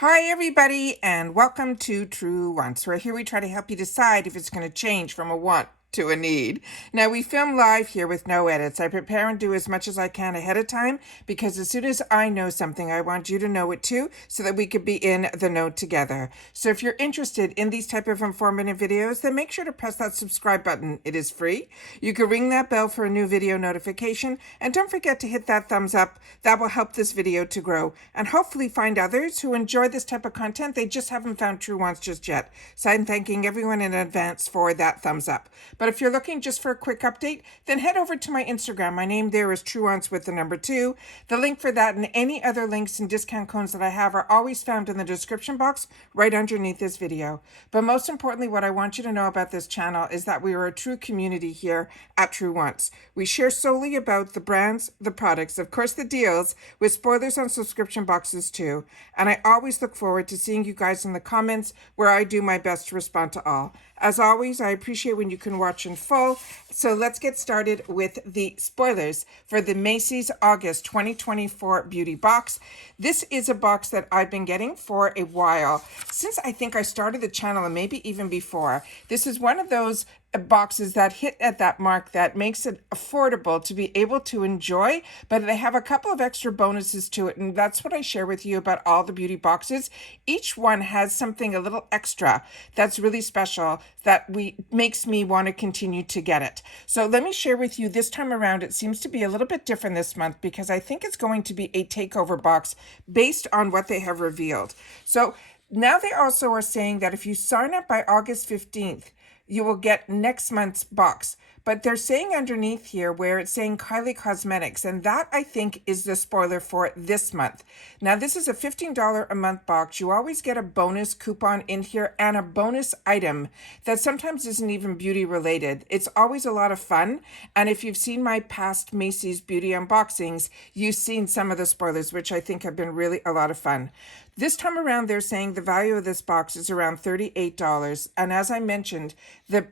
Hi, everybody, and welcome to Truewants, where here we try to help you decide if it's going to change from a want to a need. Now, we film live here with no edits. I prepare and do as much as I can ahead of time because as soon as I know something, I want you to know it too so that we could be in the know together. So if you're interested in these type of informative videos, then make sure to press that subscribe button. It is free. You can ring that bell for a new video notification, and don't forget to hit that thumbs up. That will help this video to grow and hopefully find others who enjoy this type of content. They just haven't found Truewants just yet. So I'm thanking everyone in advance for that thumbs up. But if you're looking just for a quick update, then head over to my Instagram. My name there is Truewants with the number 2. The link for that and any other links and discount codes that I have are always found in the description box right underneath this video. But most importantly, what I want you to know about this channel is that we are a true community here at Truewants. We share solely about the brands, the products, of course the deals, with spoilers on subscription boxes too. And I always look forward to seeing you guys in the comments where I do my best to respond to all. As always, I appreciate when you can watch in full. So let's get started with the spoilers for the Macy's August 2024 beauty box. This is a box that I've been getting for a while, since I think I started the channel and maybe even before. This is one of those boxes that hit at that mark that makes it affordable to be able to enjoy, but they have a couple of extra bonuses to it, and that's what I share with you about all the beauty boxes. Each one has something a little extra that's really special that makes me want to continue to get it. So let me share with you this time around. It seems to be a little bit different this month because I think it's going to be a takeover box based on what they have revealed. So now they also are saying that if you sign up by August 15th, you will get next month's box. But they're saying underneath here where it's saying Kylie Cosmetics, and that I think is the spoiler for this month. Now, this is a $15 a month box. You always get a bonus coupon in here and a bonus item that sometimes isn't even beauty related. It's always a lot of fun. And if you've seen my past Macy's beauty unboxings, you've seen some of the spoilers, which I think have been really a lot of fun. This time around, they're saying the value of this box is around $38. And as I mentioned,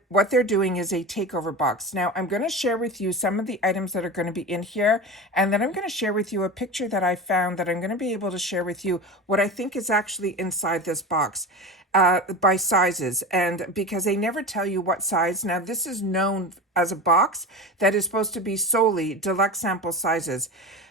what they're doing is a takeover box. Now, I'm going to share with you some of the items that are going to be in here. And then I'm going to share with you a picture that I found that I'm going to be able to share with you what I think is actually inside this box by sizes. And because they never tell you what size. Now, this is known as a box that is supposed to be solely deluxe sample sizes.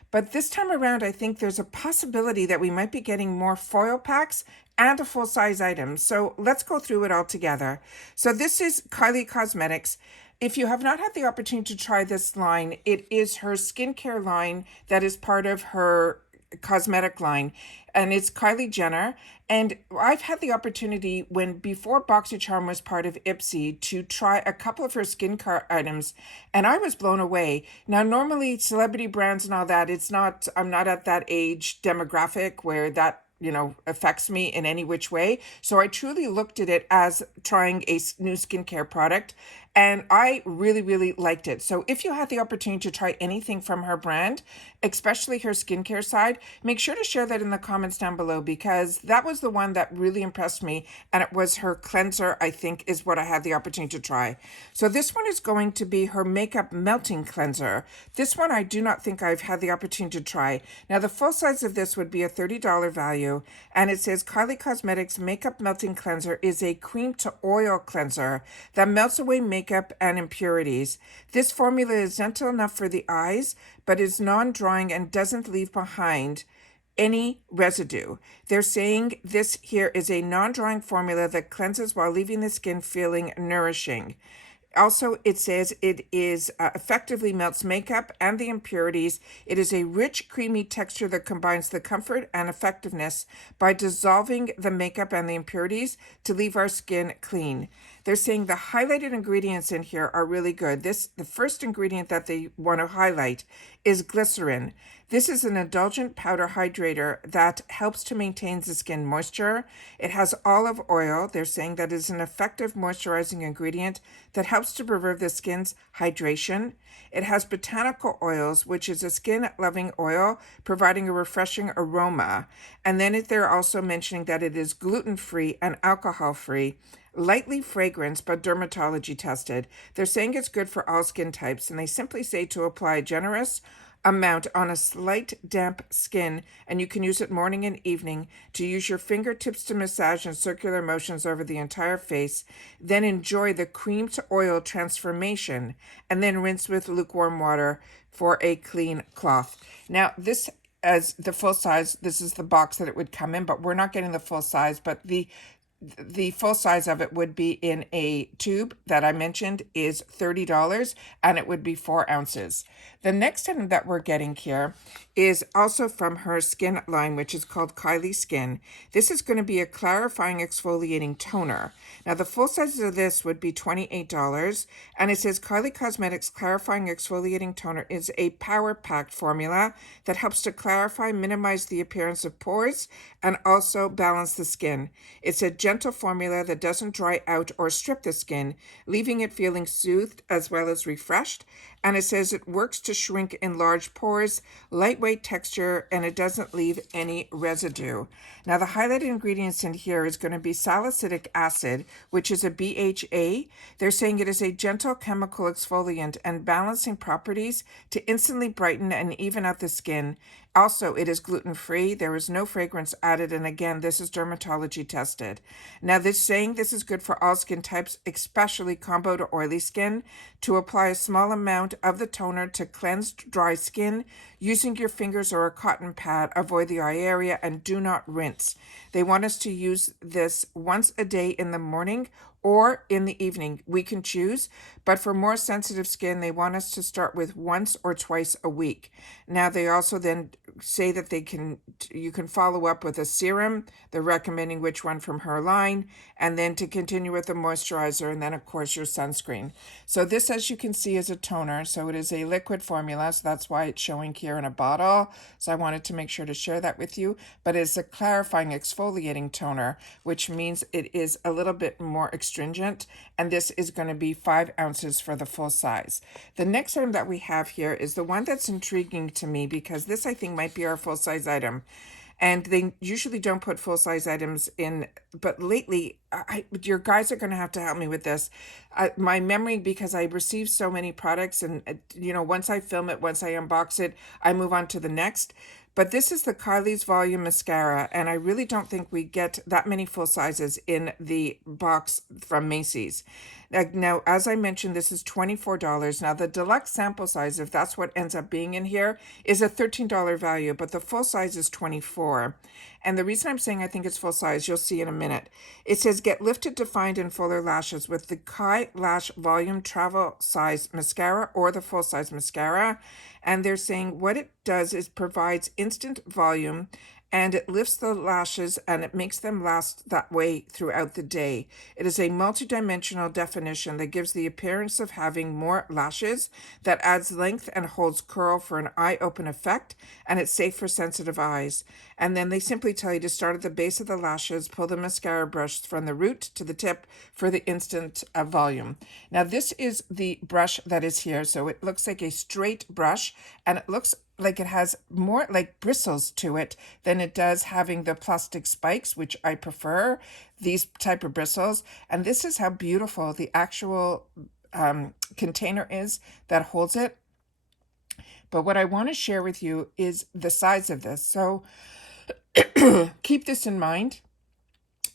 But this time around, I think there's a possibility that we might be getting more foil packs and a full-size item. So let's go through it all together. So this is Kylie Cosmetics. If you have not had the opportunity to try this line, it is her skincare line that is part of her cosmetic line, and it's Kylie Jenner. And I've had the opportunity before BoxyCharm was part of Ipsy to try a couple of her skincare items, and I was blown away. Now, normally celebrity brands and all that, I'm not at that age demographic where that affects me in any which way. So I truly looked at it as trying a new skincare product, and I really, really liked it. So if you had the opportunity to try anything from her brand, especially her skincare side, make sure to share that in the comments down below, because that was the one that really impressed me, and it was her cleanser, I think, is what I had the opportunity to try. So this one is going to be her makeup melting cleanser. This one I do not think I've had the opportunity to try. Now, the full size of this would be a $30 value, and it says Kylie Cosmetics Makeup Melting Cleanser is a cream to oil cleanser that melts away makeup and impurities. This formula is gentle enough for the eyes, but is non-drying and doesn't leave behind any residue. They're saying this here is a non-drying formula that cleanses while leaving the skin feeling nourishing. Also, it says it is effectively melts makeup and the impurities. It is a rich, creamy texture that combines the comfort and effectiveness by dissolving the makeup and the impurities to leave our skin clean. They're saying the highlighted ingredients in here are really good. The first ingredient that they want to highlight is glycerin. This is an indulgent powder hydrator that helps to maintain the skin moisture. It has olive oil. They're saying that is an effective moisturizing ingredient that helps to preserve the skin's hydration. It has botanical oils, which is a skin-loving oil, providing a refreshing aroma. And then they're also mentioning that it is gluten-free and alcohol-free, lightly fragranced but dermatology tested. They're saying it's good for all skin types, and they simply say to apply a generous amount on a slight damp skin, and you can use it morning and evening to use your fingertips to massage in circular motions over the entire face, then enjoy the cream to oil transformation, and then rinse with lukewarm water for a clean cloth. Now, this as the full size, this is the box that it would come in, but we're not getting the full size, but the full size of it would be in a tube that I mentioned is $30, and it would be 4 ounces. The next item that we're getting here is also from her skin line, which is called Kylie Skin. This is going to be a clarifying exfoliating toner. Now, the full size of this would be $28, and it says Kylie Cosmetics Clarifying Exfoliating Toner is a power-packed formula that helps to clarify, minimize the appearance of pores, and also balance the skin. It's a gentle formula that doesn't dry out or strip the skin, leaving it feeling soothed as well as refreshed. And it says it works to shrink enlarged pores, lightweight texture, and it doesn't leave any residue. Now, the highlighted ingredients in here is going to be salicylic acid, which is a BHA. They're saying it is a gentle chemical exfoliant and balancing properties to instantly brighten and even out the skin. Also, it is gluten-free. There is no fragrance added. And again, this is dermatology tested. Now, this saying this is good for all skin types, especially combo to oily skin. To apply a small amount of the toner to cleanse dry skin, using your fingers or a cotton pad, avoid the eye area, and do not rinse. They want us to use this once a day in the morning or in the evening. We can choose, but for more sensitive skin, they want us to start with once or twice a week. Now, they also then say that you can follow up with a serum. They're recommending which one from her line, and then to continue with the moisturizer, and then of course your sunscreen. So this, as you can see, is a toner. So it is a liquid formula, so that's why it's showing here in a bottle. So I wanted to make sure to share that with you. But it's a clarifying exfoliating toner, which means it is a little bit more astringent, and this is going to be 5 ounces for the full size. The next item that we have here is the one that's intriguing to me, because this I think might be our full size item. And they usually don't put full-size items in, but lately, your guys are going to have to help me with this. My memory, because I receive so many products, and once I film it, once I unbox it, I move on to the next. But this is the Kylie's Volume Mascara, and I really don't think we get that many full sizes in the box from Macy's. Now, as I mentioned, this is $24. Now, the deluxe sample size, if that's what ends up being in here, is a $13 value, but the full size is $24. And the reason I'm saying I think it's full size, you'll see in a minute. It says, get lifted, defined, and fuller lashes with the Kai Lash Volume Travel Size Mascara or the full size mascara. And they're saying what it does is provides instant volume, and it lifts the lashes and it makes them last that way throughout the day. It is a multidimensional definition that gives the appearance of having more lashes, that adds length and holds curl for an eye-open effect, and it's safe for sensitive eyes. And then they simply tell you to start at the base of the lashes, pull the mascara brush from the root to the tip for the instant volume. Now, this is the brush that is here. So it looks like a straight brush, and it looks like it has more like bristles to it than it does having the plastic spikes, which I prefer these type of bristles. And this is how beautiful the actual container is that holds it. But what I want to share with you is the size of this. So keep this in mind.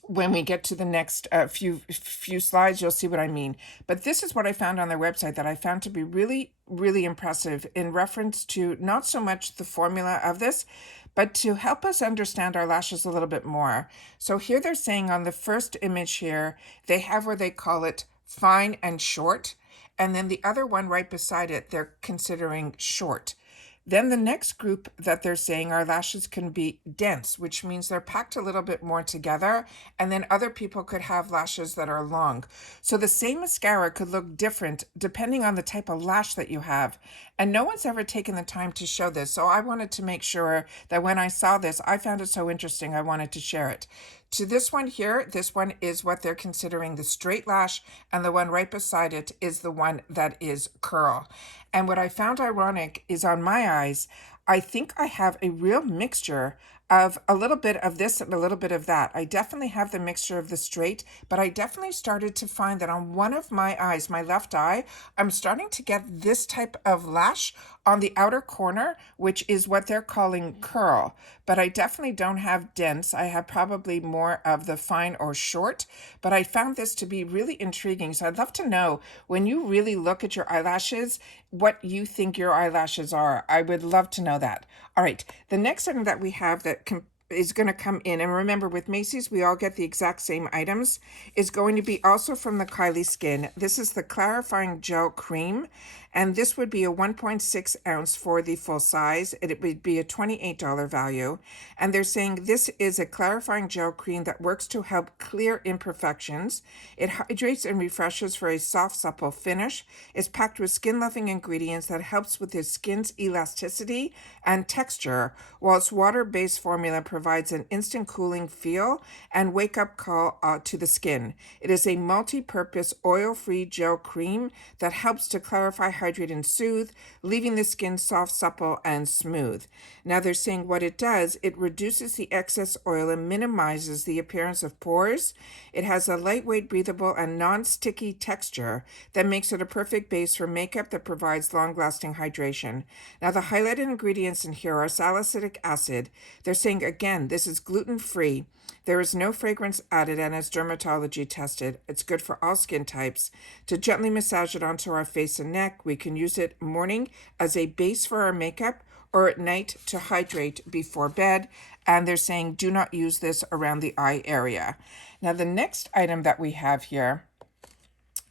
When we get to the next few slides, you'll see what I mean. But this is what I found on their website that I found to be really, really impressive in reference to not so much the formula of this, but to help us understand our lashes a little bit more. So here they're saying on the first image here, they have where they call it fine and short. And then the other one right beside it, they're considering short. Then the next group that they're saying our lashes can be dense, which means they're packed a little bit more together. And then other people could have lashes that are long. So the same mascara could look different depending on the type of lash that you have. And no one's ever taken the time to show this. So I wanted to make sure that when I saw this, I found it so interesting, I wanted to share it. To this one here, this one is what they're considering the straight lash, and the one right beside it is the one that is curl. And what I found ironic is on my eyes, I think I have a real mixture of a little bit of this and a little bit of that. I definitely have the mixture of the straight, but I definitely started to find that on one of my eyes, my left eye, I'm starting to get this type of lash on the outer corner, which is what they're calling curl. But I definitely don't have dense. I have probably more of the fine or short, but I found this to be really intriguing. So I'd love to know, when you really look at your eyelashes, what you think your eyelashes are. I would love to know that. All right, the next item that we have that is going to come in, and remember with Macy's we all get the exact same items, is going to be also from the Kylie Skin. This is the clarifying gel cream, and this would be a 1.6 ounce for the full size. It would be a $28 value, and they're saying this is a clarifying gel cream that works to help clear imperfections. It hydrates and refreshes for a soft, supple finish. It's packed with skin-loving ingredients that helps with the skin's elasticity and texture, while its water-based formula provides an instant cooling feel and wake-up call to the skin. It is a multi-purpose oil-free gel cream that helps to clarify, hydrate, and soothe, leaving the skin soft, supple, and smooth. Now they're saying what it does, it reduces the excess oil and minimizes the appearance of pores. It has a lightweight, breathable, and non-sticky texture that makes it a perfect base for makeup that provides long-lasting hydration. Now the highlighted ingredients in here are salicylic acid. They're saying, again, this is gluten-free. There is no fragrance added and is dermatology tested. It's good for all skin types. To gently massage it onto our face and neck, we can use it morning as a base for our makeup or at night to hydrate before bed. And they're saying do not use this around the eye area. Now the next item that we have here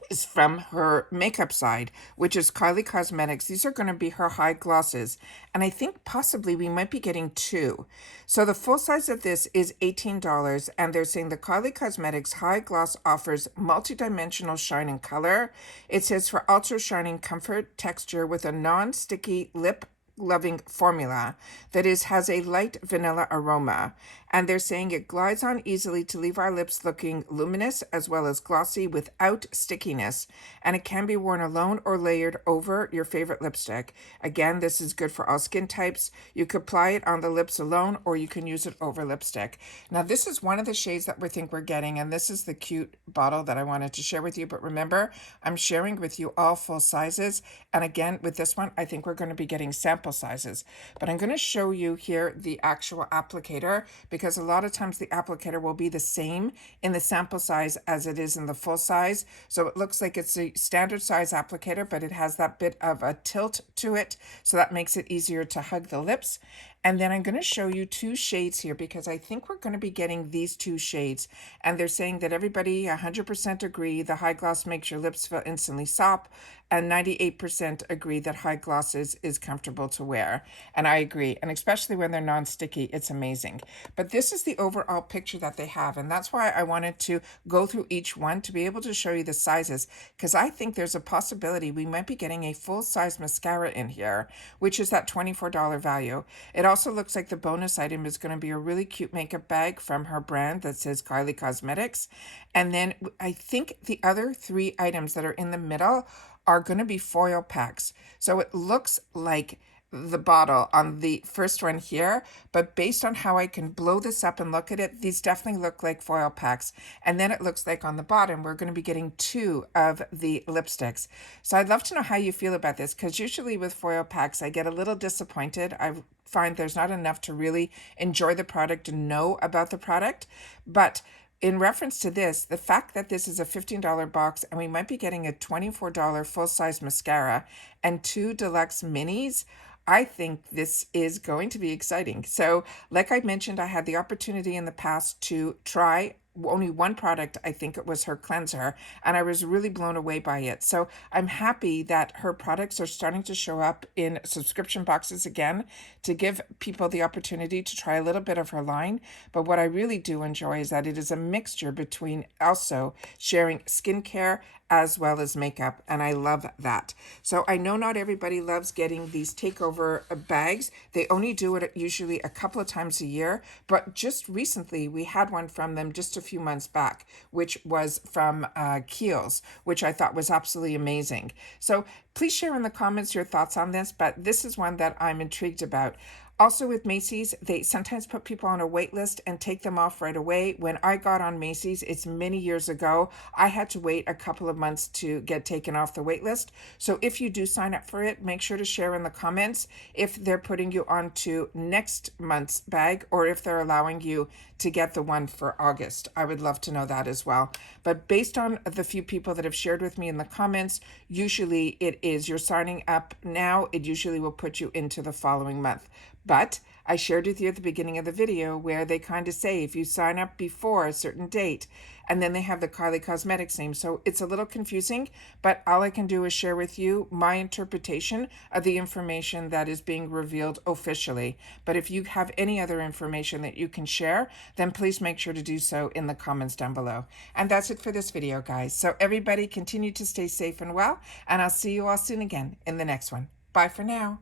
is from her makeup side, which is Kylie Cosmetics. These are going to be her high glosses, and I think possibly we might be getting two. So the full size of this is $18, and they're saying the Kylie Cosmetics high gloss offers multi-dimensional shine and color. It says for ultra shining comfort texture with a non-sticky lip loving formula that has a light vanilla aroma, and they're saying it glides on easily to leave our lips looking luminous as well as glossy without stickiness, and it can be worn alone or layered over your favorite lipstick. Again, this is good for all skin types. You could apply it on the lips alone or you can use it over lipstick. Now this is one of the shades that we think we're getting, and this is the cute bottle that I wanted to share with you, but remember, I'm sharing with you all full sizes, and again with this one I think we're going to be getting sample sizes. But I'm going to show you here the actual applicator, because a lot of times the applicator will be the same in the sample size as it is in the full size. So it looks like it's a standard size applicator, but it has that bit of a tilt to it, so that makes it easier to hug the lips. And then I'm going to show you two shades here, because I think we're going to be getting these two shades. And they're saying that everybody 100% agree the high gloss makes your lips feel instantly soft, and 98% agree that high gloss is comfortable to wear. And I agree. And especially when they're non-sticky, it's amazing. But this is the overall picture that they have. And that's why I wanted to go through each one to be able to show you the sizes, because I think there's a possibility we might be getting a full-size mascara in here, which is that $24 value. It also looks like the bonus item is going to be a really cute makeup bag from her brand that says Kylie Cosmetics. And then I think the other three items that are in the middle are going to be foil packs. So it looks like the bottle on the first one here, but based on how I can blow this up and look at it, these definitely look like foil packs. And then it looks like on the bottom we're going to be getting two of the lipsticks. So I'd love to know how you feel about this, because usually with foil packs I get a little disappointed. I find there's not enough to really enjoy the product and know about the product. But in reference to this, the fact that this is a $15 box and we might be getting a $24 full-size mascara and two deluxe minis, I think this is going to be exciting. So like I mentioned, I had the opportunity in the past to try only one product. I think it was her cleanser, and I was really blown away by it. So I'm happy that her products are starting to show up in subscription boxes again, to give people the opportunity to try a little bit of her line. But what I really do enjoy is that it is a mixture between also sharing skincare as well as makeup, and I love that. So I know not everybody loves getting these takeover bags. They only do it usually a couple of times a year, but just recently we had one from them just a few months back, which was from Kiehl's, which I thought was absolutely amazing. So please share in the comments your thoughts on this, but this is one that I'm intrigued about. Also with Macy's, they sometimes put people on a wait list and take them off right away. When I got on Macy's, it's many years ago, I had to wait a couple of months to get taken off the wait list. So if you do sign up for it, make sure to share in the comments if they're putting you on to next month's bag or if they're allowing you to get the one for August. I would love to know that as well. But based on the few people that have shared with me in the comments, usually it is you're signing up now, it usually will put you into the following month. But I shared with you at the beginning of the video where they kind of say if you sign up before a certain date, and then they have the Kylie Cosmetics name. So it's a little confusing, but all I can do is share with you my interpretation of the information that is being revealed officially. But if you have any other information that you can share, then please make sure to do so in the comments down below. And that's it for this video, guys. So everybody continue to stay safe and well, and I'll see you all soon again in the next one. Bye for now.